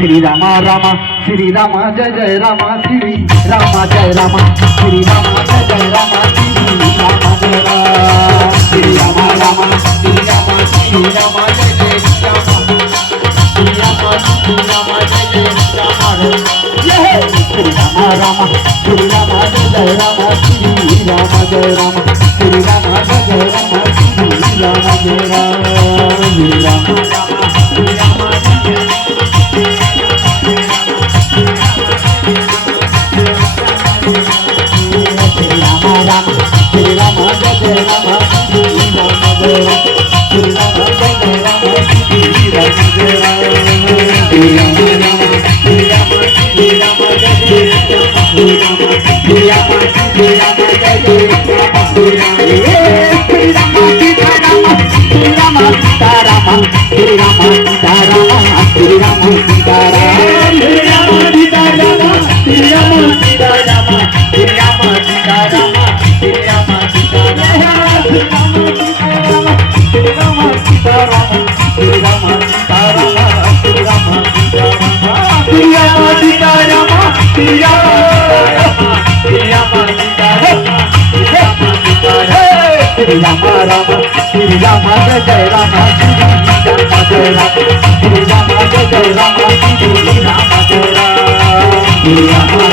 Shri Rama Rama, Shri Rama Jai Jai Rama, Shri Rama Jai Rama, Shri Rama Jai Jai Rama, Shri Rama Jai Rama, Shri Rama Rama, Shri Rama, Shri Rama Jai Jai Rama, Shri Rama Jai Jai Rama, Shri Rama Rama, Shri Rama Jai Jai Rama, Shri Rama Jai Rama, Shri Rama Jai Jai Rama, Shri Rama Jai Rama, Shri Rama Rama, Shri Rama Jai Jai Rama Rama, Shri Rama Jai Jai Rama, Shri Rama Jai Rama, Shri Rama Jai Jai Rama, Shri Rama Jai Rama, Shri Rama